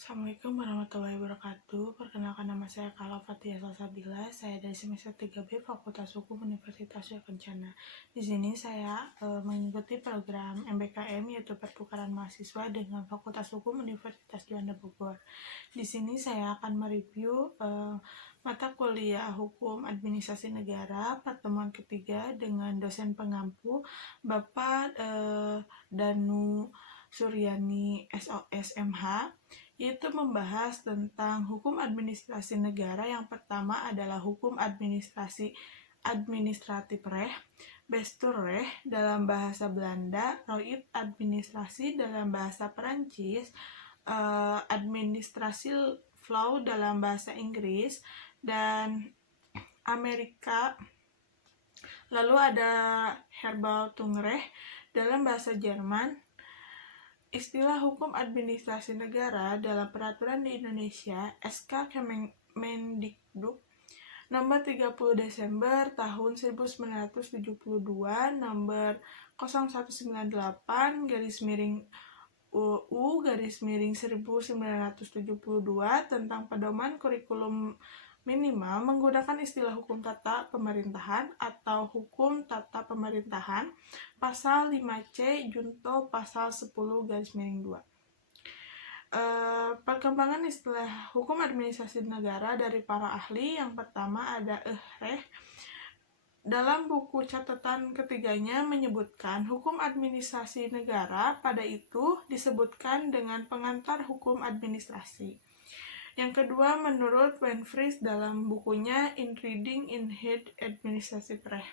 Assalamualaikum warahmatullahi wabarakatuh. Perkenalkan, nama saya Kala Fatia Salsabila. Saya dari semester 3B Fakultas Hukum Universitas Surya Kencana. Di sini saya mengikuti program MBKM, yaitu pertukaran mahasiswa dengan Fakultas Hukum Universitas Juanda Bogor. Di sini saya akan mereview mata kuliah Hukum Administrasi Negara pertemuan ketiga dengan dosen pengampu Bapak Danu Suryani SOSMH, yaitu membahas tentang hukum administrasi negara. Yang pertama adalah hukum administratif Recht, Bestuurrecht dalam bahasa Belanda, Recht administrasi dalam bahasa Perancis, administrasi law dalam bahasa Inggris dan Amerika. Lalu ada Verwaltungsrecht dalam bahasa Jerman. Istilah hukum administrasi negara dalam peraturan di Indonesia SK Kemendikbud nomor 30 Desember tahun 1972 nomor 0198 UU/1972 tentang pedoman kurikulum minimal menggunakan istilah hukum tata pemerintahan atau hukum tata pemerintahan pasal 5C junto pasal 10/2. Perkembangan istilah hukum administrasi negara dari para ahli. Yang pertama ada Recht. Dalam buku catatan ketiganya menyebutkan hukum administrasi negara pada itu disebutkan dengan pengantar hukum administrasi. Yang kedua, menurut Wenfries dalam bukunya In Reading in Head Administrative Recht,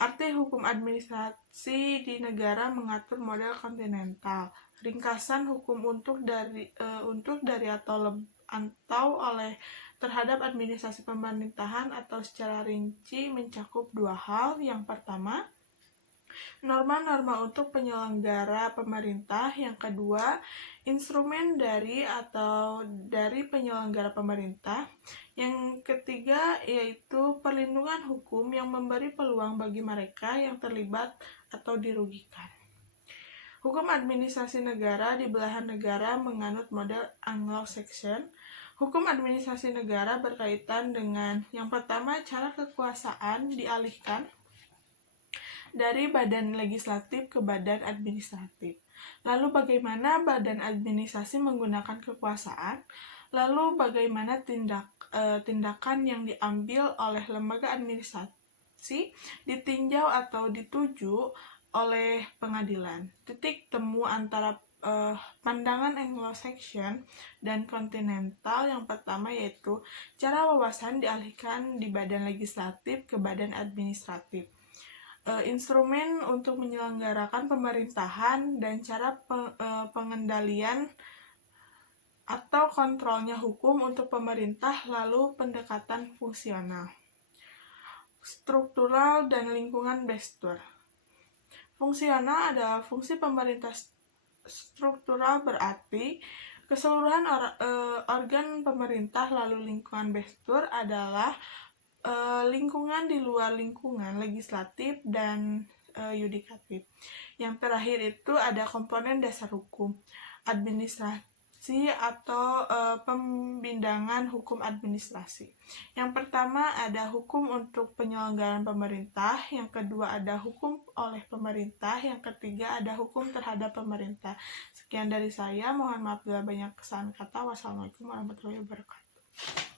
arti hukum administrasi di negara mengatur model kontinental, ringkasan hukum untuk dari atau oleh terhadap administrasi pemerintahan atau secara rinci mencakup dua hal. Yang pertama, norma-norma untuk penyelenggara pemerintah. Yang kedua, instrumen dari penyelenggara pemerintah. Yang ketiga, yaitu perlindungan hukum yang memberi peluang bagi mereka yang terlibat atau dirugikan. Hukum administrasi negara di belahan negara menganut model Anglo-Saxon. Hukum administrasi negara berkaitan dengan yang pertama, cara kekuasaan dialihkan dari badan legislatif ke badan administratif. Lalu bagaimana badan administrasi menggunakan kekuasaan? Lalu bagaimana tindakan yang diambil oleh lembaga administrasi ditinjau atau dituju oleh pengadilan? Titik temu antara pandangan Anglo-Saxon dan kontinental yang pertama yaitu cara wawasan dialihkan di badan legislatif ke badan administratif. Instrumen untuk menyelenggarakan pemerintahan dan cara pengendalian atau kontrolnya hukum untuk pemerintah. Lalu pendekatan fungsional, struktural, dan lingkungan Bestuur. Fungsional adalah fungsi pemerintah. Struktural berarti keseluruhan organ pemerintah. Lalu lingkungan Bestuur adalah lingkungan di luar lingkungan legislatif dan yudikatif. Yang terakhir itu ada komponen dasar hukum administrasi atau pembindangan hukum administrasi. Yang pertama ada hukum untuk penyelenggaraan pemerintah, yang kedua ada hukum oleh pemerintah, yang ketiga ada hukum terhadap pemerintah. Sekian dari saya, mohon maaf bila banyak kesalahan kata. Wassalamualaikum warahmatullahi wabarakatuh.